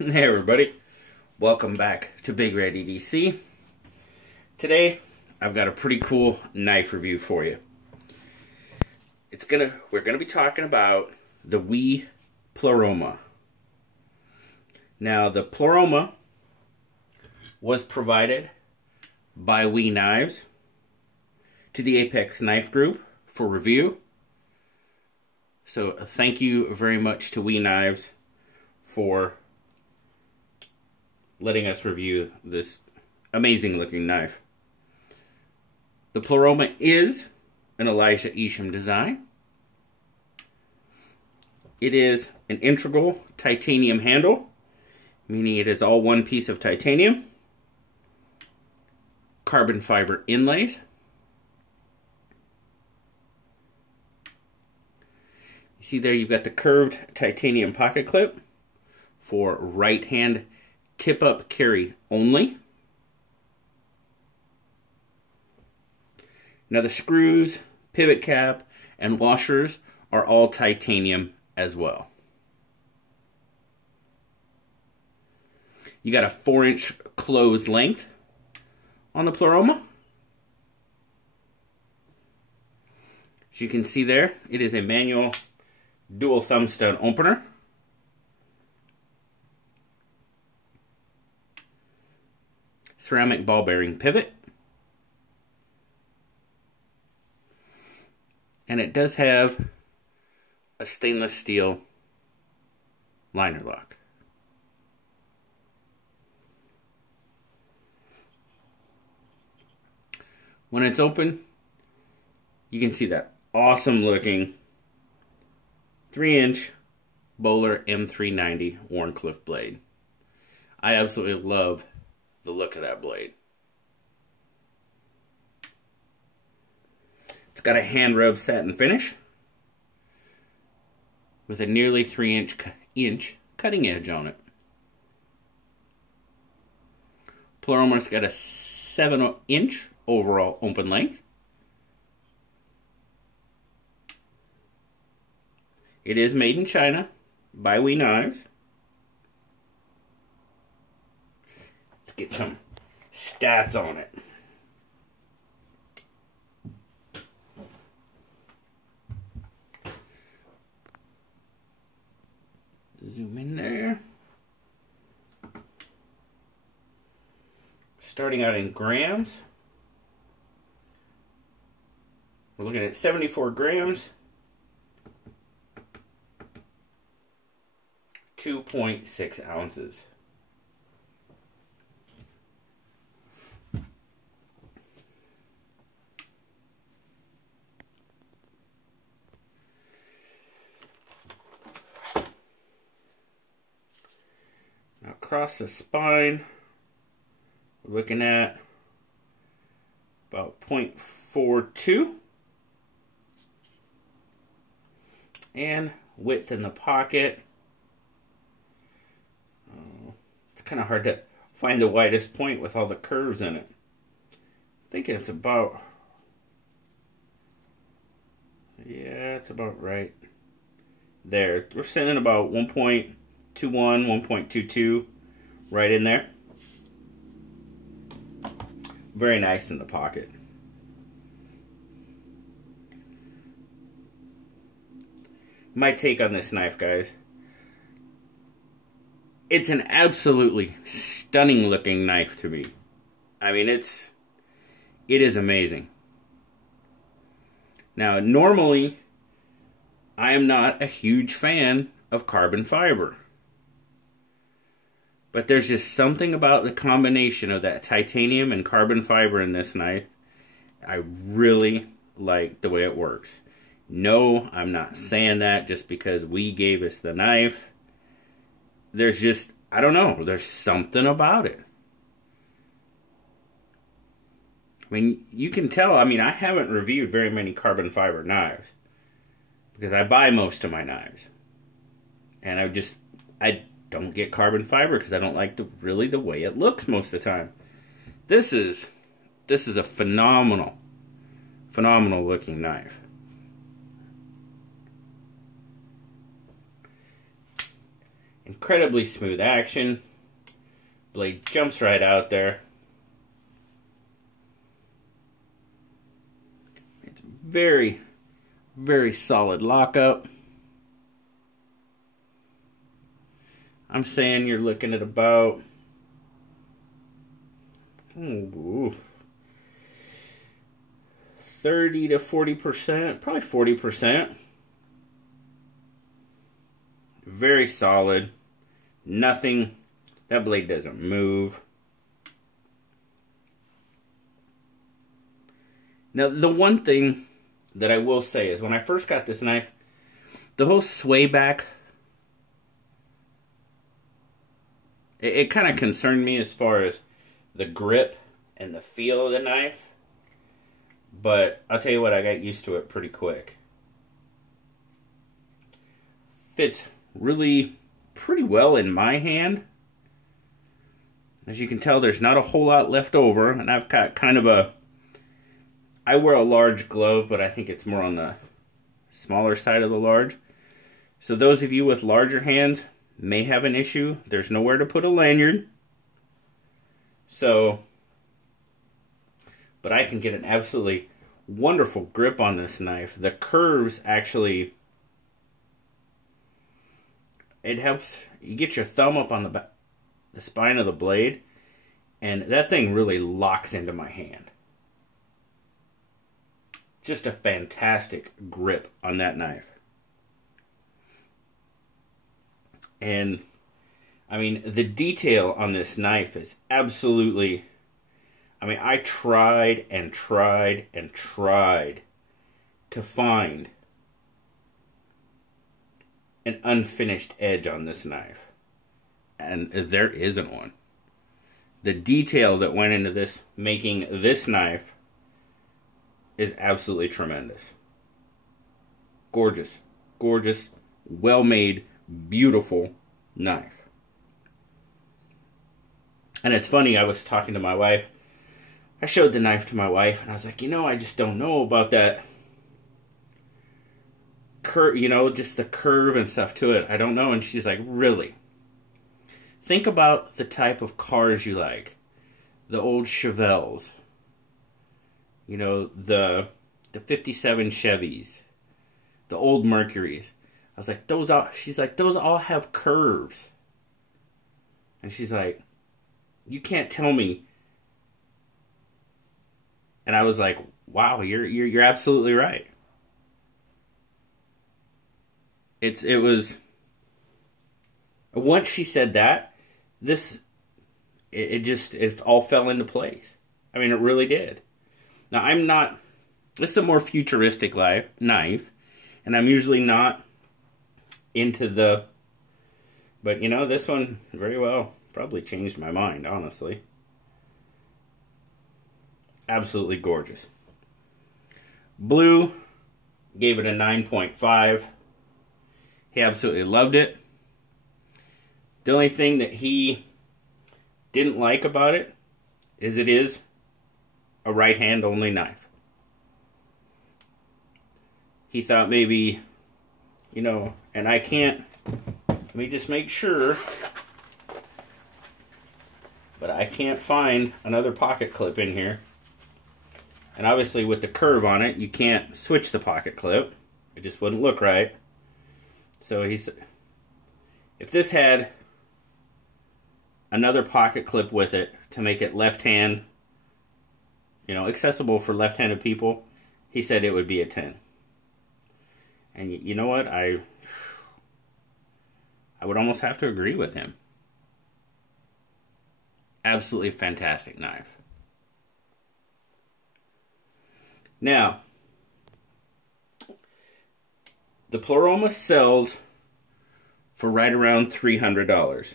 Hey everybody, welcome back to BigRedEDC. Today, I've got a pretty cool knife review for you. We're gonna be talking about the Pleroma. Now, the Pleroma was provided by Knives to the Apex Knife Group for review. So, thank you very much to Knives for letting us review this amazing looking knife. The Pleroma is an Elijah Isham design. It is an integral titanium handle, meaning it is all one piece of titanium. Carbon fiber inlays. You see there you've got the curved titanium pocket clip for right hand tip-up carry only. Now the screws, pivot cap, and washers are all titanium as well. You got a 4-inch closed length on the Pleroma. As you can see there, it is a manual dual thumb stud opener. Ceramic ball bearing pivot. And it does have a stainless steel liner lock. When it's open, you can see that awesome looking 3-inch Bowler M390 Wharncliffe blade. I absolutely love the look of that blade. It's got a hand rub satin finish with a nearly 3-inch cutting edge on it. Pleroma's got a 7-inch overall open length. It is made in China by Knives. Let's get some stats on it. Zoom in there. Starting out in grams, we're looking at 74 grams, 2.6 ounces. Now across the spine, we're looking at about 0.42. And width in the pocket. It's kind of hard to find the widest point with all the curves in it. I think it's about, yeah, it's about right there. We're sitting about 1.21, 1.22 right in there. Very nice in the pocket. My take on this knife, guys. It's an absolutely stunning looking knife to me. I mean, it is amazing. Now, normally, I am not a huge fan of carbon fiber. But there's just something about the combination of that titanium and carbon fiber in this knife. I really like the way it works. No, I'm not saying that just because we gave us the knife. There's just, I don't know, there's something about it. I mean, you can tell, I mean, I haven't reviewed very many carbon fiber knives because I buy most of my knives. And I don't get carbon fiber because I don't like really the way it looks most of the time. This is a phenomenal looking knife. Incredibly smooth action. Blade jumps right out there. It's very, very solid lockup. I'm saying you're looking at about 30 to 40%, probably 40%. Very solid. Nothing. That blade doesn't move. Now, the one thing that I will say is when I first got this knife, the whole sway back, it kind of concerned me as far as the grip and the feel of the knife. But I'll tell you what, I got used to it pretty quick. Fits really pretty well in my hand. As you can tell, there's not a whole lot left over, and I've got kind of a, I wear a large glove, but I think it's more on the smaller side of the large. So those of you with larger hands may have an issue. There's nowhere to put a lanyard. So, but I can get an absolutely wonderful grip on this knife. The curves actually, it helps. You get your thumb up on the spine of the blade, and that thing really locks into my hand. Just a fantastic grip on that knife. And I mean, the detail on this knife is absolutely, I mean, I tried and tried and tried to find an unfinished edge on this knife, and there isn't one. The detail that went into this, making this knife, is absolutely tremendous. Gorgeous, gorgeous, well-made, beautiful knife. And it's funny, I was talking to my wife. I showed the knife to my wife, and I was like, you know, I just don't know about that curve, you know, just the curve and stuff to it. I don't know. And she's like, really? Think about the type of cars you like. The old Chevelles. You know, the 57 Chevys. The old Mercurys. I was like, she's like, those all have curves. And she's like, you can't tell me. And I was like, wow, you're absolutely right. It was, once she said that, it all fell into place. I mean, it really did. Now, this is a more futuristic knife, and I'm usually not into but you know, this one very well probably changed my mind, honestly. Absolutely gorgeous. Blue gave it a 9.5. He absolutely loved it. The only thing that he didn't like about it is a right hand only knife. He thought maybe, you know, and I can't, let me just make sure, but I can't find another pocket clip in here. And obviously with the curve on it, you can't switch the pocket clip. It just wouldn't look right. So he said, if this had another pocket clip with it to make it left hand, you know, accessible for left-handed people, he said it would be a 10. And you know what? I would almost have to agree with him. Absolutely fantastic knife. Now, the Pleroma sells for right around $300.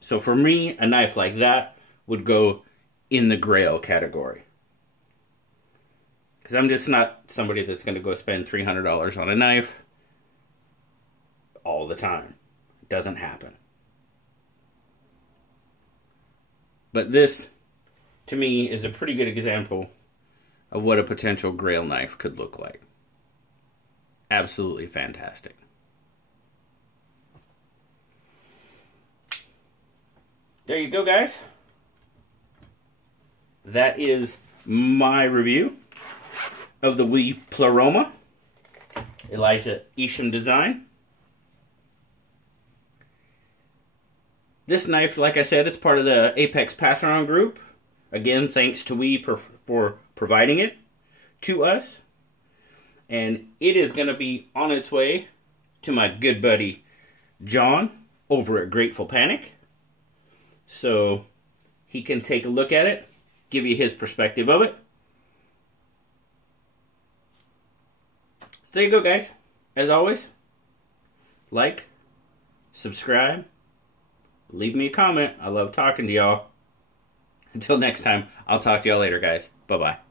So for me, a knife like that would go in the Grail category. Because I'm just not somebody that's going to go spend $300 on a knife all the time. It doesn't happen. But this, to me, is a pretty good example of what a potential Grail knife could look like. Absolutely fantastic. there you go, guys. That is my review of the WE Pleroma Elijah Isham design. This knife, like I said, it's part of the Apex Pass-Around group. Again, thanks to WE for providing it to us. And it is going to be on its way to my good buddy John over at Grateful Panic. So he can take a look at it, give you his perspective of it. So there you go, guys. As always, like, subscribe, leave me a comment. I love talking to y'all. Until next time, I'll talk to y'all later, guys. Bye-bye.